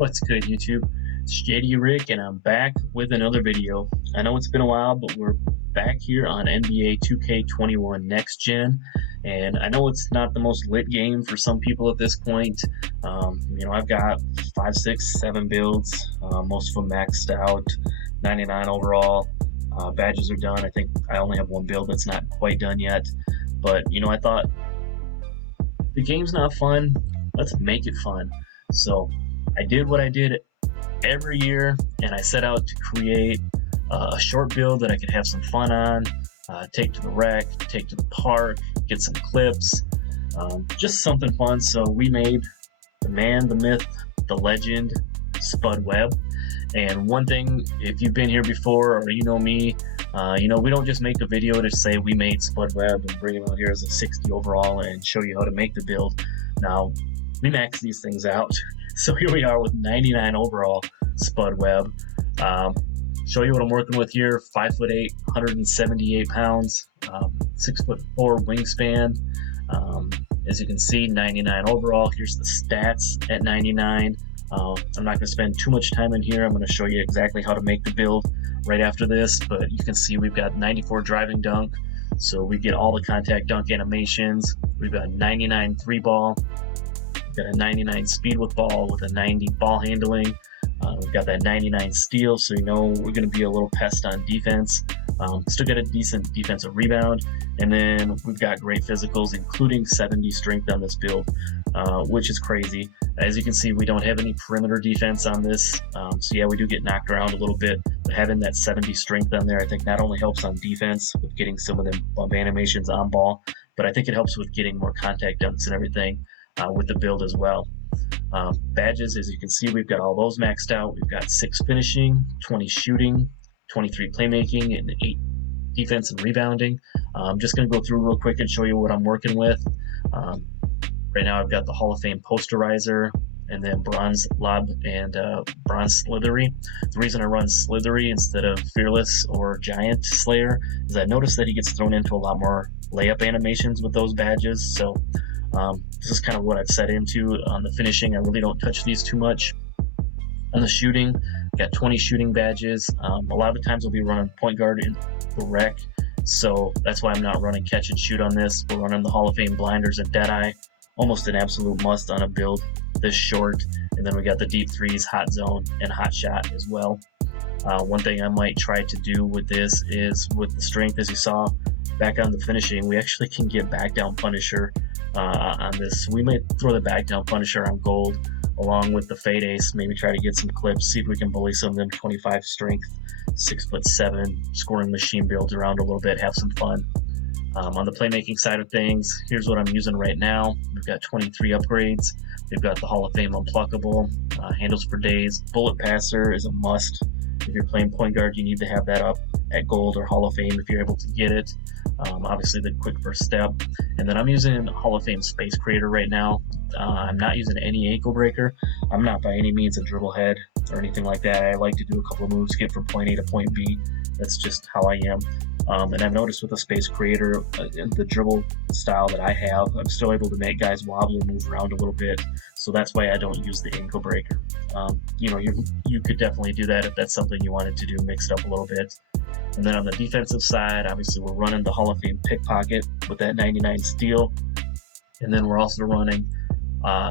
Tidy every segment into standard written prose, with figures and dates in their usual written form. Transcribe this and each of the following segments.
What's good, YouTube? It's JD Rick, and I'm back with another video. I know it's been a while, but we're back here on NBA 2K21 Next Gen, and I know it's not the most lit game for some people at this point. I've got 5, 6, 7 builds, most of them maxed out, 99 overall. Badges are done. I think I only have one build that's not quite done yet, but I thought the game's not fun. Let's make it fun. So I did what I did every year, and I set out to create a short build that I could have some fun on, take to the rec, take to the park, get some clips, just something fun. So we made the man, the myth, the legend, Spud Webb. And one thing, if you've been here before or you know me, we don't just make a video to say we made Spud Webb and bring him out here as a 60 overall and show you how to make the build. Now, we max these things out. So here we are with 99 overall Spud Webb. Show you what I'm working with here. 5'8", 178 pounds, 6'4" wingspan. As you can see, 99 overall. Here's the stats at 99. I'm not going to spend too much time in here. I'm going to show you exactly how to make the build right after this, but you can see we've got 94 driving dunk, so we get all the contact dunk animations. We've got 99 3 ball. We've got a 99 speed with ball with a 90 ball handling. We've got that 99 steal, so we're going to be a little pest on defense. Still got a decent defensive rebound, and then we've got great physicals, including 70 strength on this build, which is crazy. As you can see, we don't have any perimeter defense on this, so yeah, we do get knocked around a little bit, but having that 70 strength on there, I think not only helps on defense with getting some of them bump animations on ball, but I think it helps with getting more contact dunks and everything with the build as well. Badges, as you can see, we've got all those maxed out. We've got 6 finishing, 20 shooting, 23 playmaking, and 8 defense and rebounding. I'm just going to go through real quick and show you what I'm working with. Right now I've got the Hall of Fame posterizer, and then bronze lob and bronze slithery. The reason I run slithery instead of fearless or giant slayer is I noticed that he gets thrown into a lot more layup animations with those badges. So this is kind of what I've set into. On the finishing, I really don't touch these too much. On the shooting, got 20 shooting badges. A lot of the times we'll be running point guard in the rec, so that's why I'm not running catch and shoot on this. We're running the Hall of Fame blinders and deadeye, almost an absolute must on a build this short. And then we got the deep threes, hot zone, and hot shot as well. One thing I might try to do with this is with the strength, as you saw back on the finishing, we actually can get back down punisher on this. We might throw the back down punisher on gold along with the fade ace, maybe try to get some clips, see if we can bully some of them 25 strength, 6'7" scoring machine builds around a little bit, have some fun. On the playmaking side of things, here's what I'm using right now. We've got 23 upgrades. We've got the Hall of Fame unpluckable, handles for days. Bullet passer is a must. If you're playing point guard, you need to have that up at gold or Hall of Fame if you're able to get it. Obviously the quick first step. And then I'm using Hall of Fame Space Creator right now. I'm not using any ankle breaker. I'm not by any means a dribble head or anything like that. I like to do a couple of moves, get from point A to point B. That's just how I am. And I've noticed with the Space Creator, the dribble style that I have, I'm still able to make guys wobble and move around a little bit. So that's why I don't use the ankle breaker. You could definitely do that if that's something you wanted to do, mix it up a little bit. And then on the defensive side, obviously we're running the Hall of Fame pickpocket with that 99 steal. And then we're also running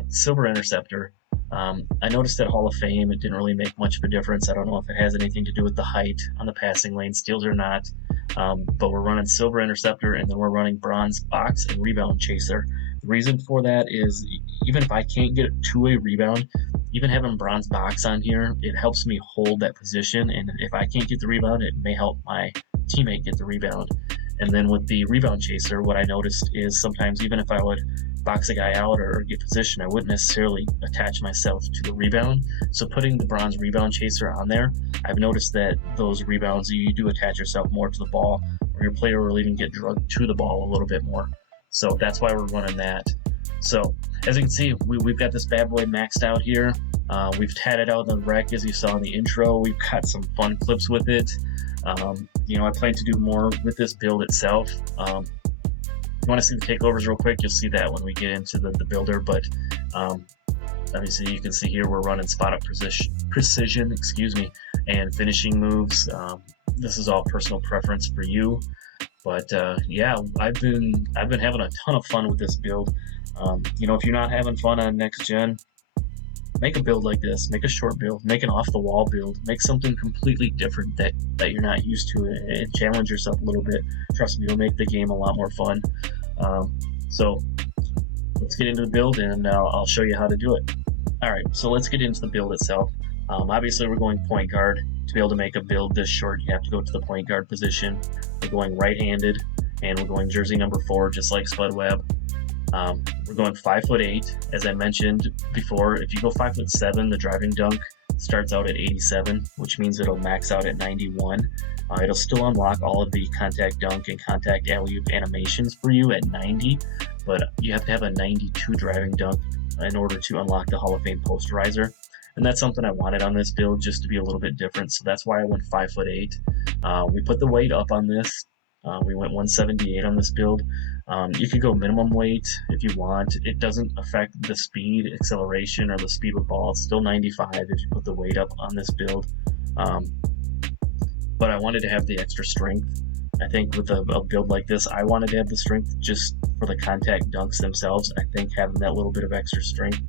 Silver Interceptor. I noticed that Hall of Fame, it didn't really make much of a difference. I don't know if it has anything to do with the height on the passing lane, steals or not. But we're running Silver Interceptor, and then we're running Bronze Box and Rebound Chaser. The reason for that is even if I can't get to a rebound, even having Bronze Box on here, it helps me hold that position. And if I can't get the rebound, it may help my teammate get the rebound. And then with the Rebound Chaser, what I noticed is sometimes even if I would box a guy out or get position, I wouldn't necessarily attach myself to the rebound. So putting the Bronze Rebound Chaser on there, I've noticed that those rebounds, you do attach yourself more to the ball, or your player will even get drugged to the ball a little bit more. So that's why we're running that. So as you can see, we've got this bad boy maxed out here. We've tatted out the rec as you saw in the intro. We've got some fun clips with it. I plan to do more with this build itself. If you want to see the takeovers real quick, you'll see that when we get into the builder. But Obviously, you can see here we're running spot up precision, and finishing moves. This is all personal preference for you, but yeah, I've been having a ton of fun with this build. If you're not having fun on next gen, make a build like this. Make a short build. Make an off-the-wall build. Make something completely different that you're not used to, and challenge yourself a little bit. Trust me, it'll make the game a lot more fun. So let's get into the build, and I'll show you how to do it. All right, so let's get into the build itself. Obviously, we're going point guard. To be able to make a build this short, you have to go to the point guard position. We're going right-handed, and we're going jersey number 4, just like Spud Webb. We're going 5'8". As I mentioned before, if you go 5'7", the driving dunk starts out at 87, which means it'll max out at 91. It'll still unlock all of the contact dunk and contact alley-oop animations for you at 90, but you have to have a 92 driving dunk in order to unlock the Hall of Fame posterizer. And that's something I wanted on this build, just to be a little bit different. So that's why I went 5'8". We put the weight up on this. We went 178 on this build. You could go minimum weight if you want. It doesn't affect the speed, acceleration, or the speed with ball. It's still 95 if you put the weight up on this build. But I wanted to have the extra strength. I think with a build like this, I wanted to have the strength just for the contact dunks themselves. I think having that little bit of extra strength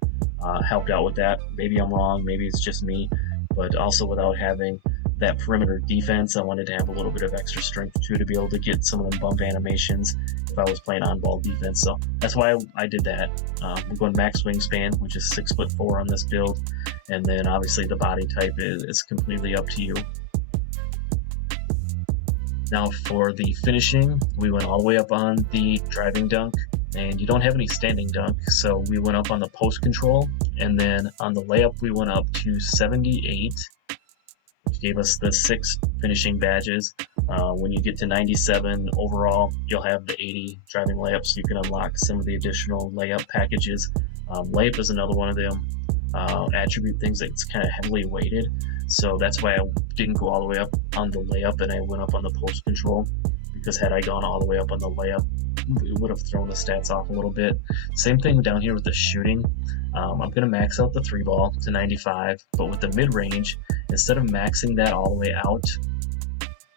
helped out with that. Maybe I'm wrong, maybe it's just me, but also without having that perimeter defense, I wanted to have a little bit of extra strength too, to be able to get some of them bump animations if I was playing on-ball defense. So that's why I did that. We're going max wingspan, which is 6'4" on this build, and then obviously the body type is completely up to you. Now for the finishing, we went all the way up on the driving dunk, and you don't have any standing dunk, so we went up on the post control, and then on the layup we went up to 78, which gave us the 6 finishing badges. When you get to 97 overall, you'll have the 80 driving layups, so you can unlock some of the additional layup packages. Layup is another one of them attribute things that's kind of heavily weighted, so that's why I didn't go all the way up on the layup and I went up on the post control, because had I gone all the way up on the layup, it would have thrown the stats off a little bit. Same thing down here with the shooting. I'm going to max out the 3-ball to 95, but with the mid-range, instead of maxing that all the way out,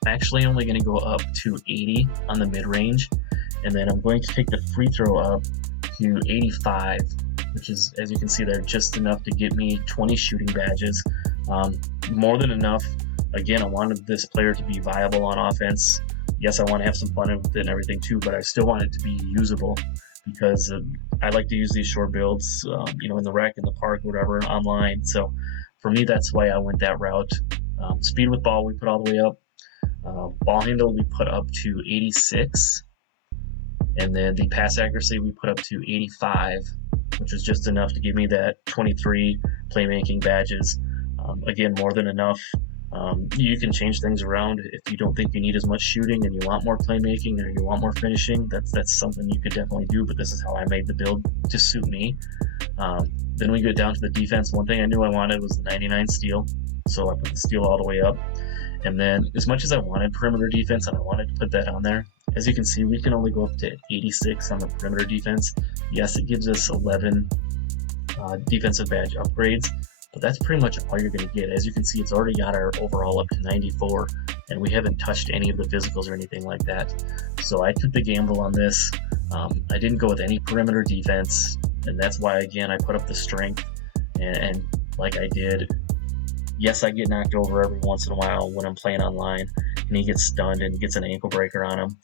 I'm actually only going to go up to 80 on the mid-range, and then I'm going to take the free throw up to 85, which is, as you can see there, just enough to get me 20 shooting badges. More than enough. Again, I wanted this player to be viable on offense. Yes, I want to have some fun with it and everything too, but I still want it to be usable, because I like to use these short builds, in the rec, in the park, whatever, online. So for me, that's why I went that route. Speed with ball, we put all the way up. Ball handle, we put up to 86. And then the pass accuracy, we put up to 85, which was just enough to give me that 23 playmaking badges. Again, more than enough. You can change things around if you don't think you need as much shooting and you want more playmaking or you want more finishing. That's something you could definitely do, but this is how I made the build to suit me. Then we get down to the defense. One thing I knew I wanted was the 99 steal, so I put the steal all the way up. And then as much as I wanted perimeter defense and I wanted to put that on there, as you can see, we can only go up to 86 on the perimeter defense. Yes, it gives us 11 defensive badge upgrades, but that's pretty much all you're going to get. As you can see, it's already got our overall up to 94, and we haven't touched any of the physicals or anything like that. So I took the gamble on this. I didn't go with any perimeter defense, and that's why, again, I put up the strength. And like I did, yes, I get knocked over every once in a while when I'm playing online, and he gets stunned and gets an ankle breaker on him.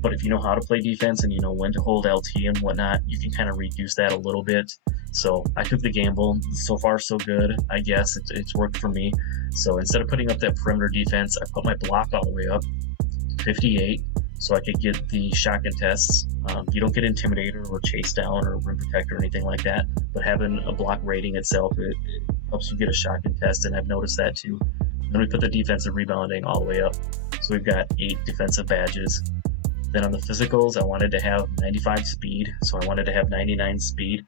But if you know how to play defense and you know when to hold LT and whatnot, you can kind of reduce that a little bit. So I took the gamble. So far, so good. I guess it's worked for me. So instead of putting up that perimeter defense, I put my block all the way up to 58 so I could get the shot contests. You don't get intimidator or chase down or rim protector or anything like that, but having a block rating itself, it helps you get a shot contest, and I've noticed that too. Then we put the defensive rebounding all the way up. So we've got 8 defensive badges. Then on the physicals, I wanted to have 95 speed, so I wanted to have 99 speed,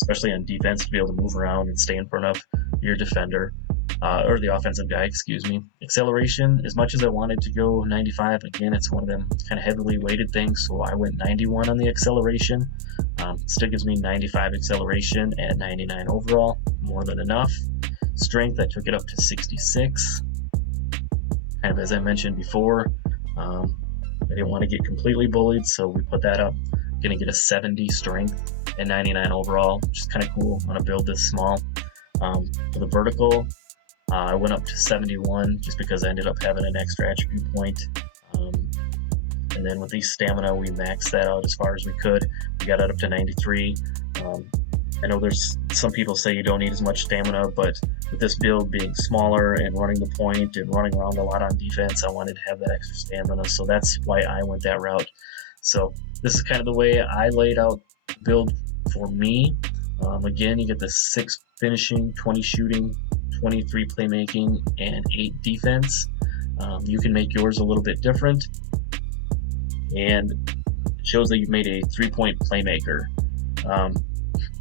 especially on defense, to be able to move around and stay in front of your defender, or the offensive guy, excuse me. Acceleration, as much as I wanted to go 95, again, it's one of them kind of heavily weighted things, so I went 91 on the acceleration. Still gives me 95 acceleration and 99 overall, more than enough. Strength, I took it up to 66. Kind of as I mentioned before, I didn't want to get completely bullied, so we put that up. Gonna get a 70 strength and 99 overall, which is kind of cool on a build this small. For the vertical, I went up to 71 just because I ended up having an extra attribute point. And then with the stamina, we maxed that out as far as we could. We got it up to 93. I know there's some people say you don't need as much stamina, but with this build being smaller and running the point and running around a lot on defense, I wanted to have that extra stamina, so that's why I went that route. So this is kind of the way I laid out the build for me. Again, you get the 6 finishing, 20 shooting, 23 playmaking, and 8 defense. You can make yours a little bit different, and it shows that you've made a 3-point playmaker.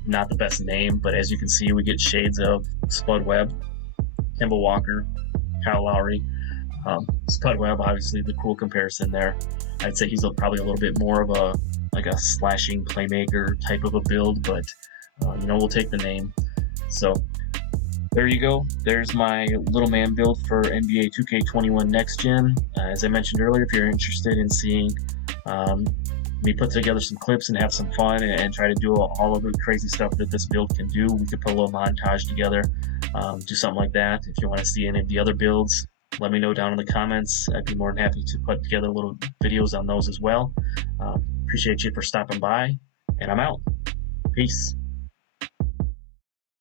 Not the best name, but as you can see, we get shades of Spud Webb, Kemba Walker, Kyle Lowry. Spud Webb, obviously the cool comparison there. I'd say he's probably a little bit more of a slashing playmaker type of a build, but we'll take the name. So there you go. There's my little man build for NBA 2K21 Next Gen. As I mentioned earlier, if you're interested in seeing me put together some clips and have some fun and try to do all of the crazy stuff that this build can do, we could put a little montage together, do something like that. If you want to see any of the other builds, let me know down in the comments. I'd be more than happy to put together little videos on those as well. Appreciate you for stopping by, and I'm out. Peace.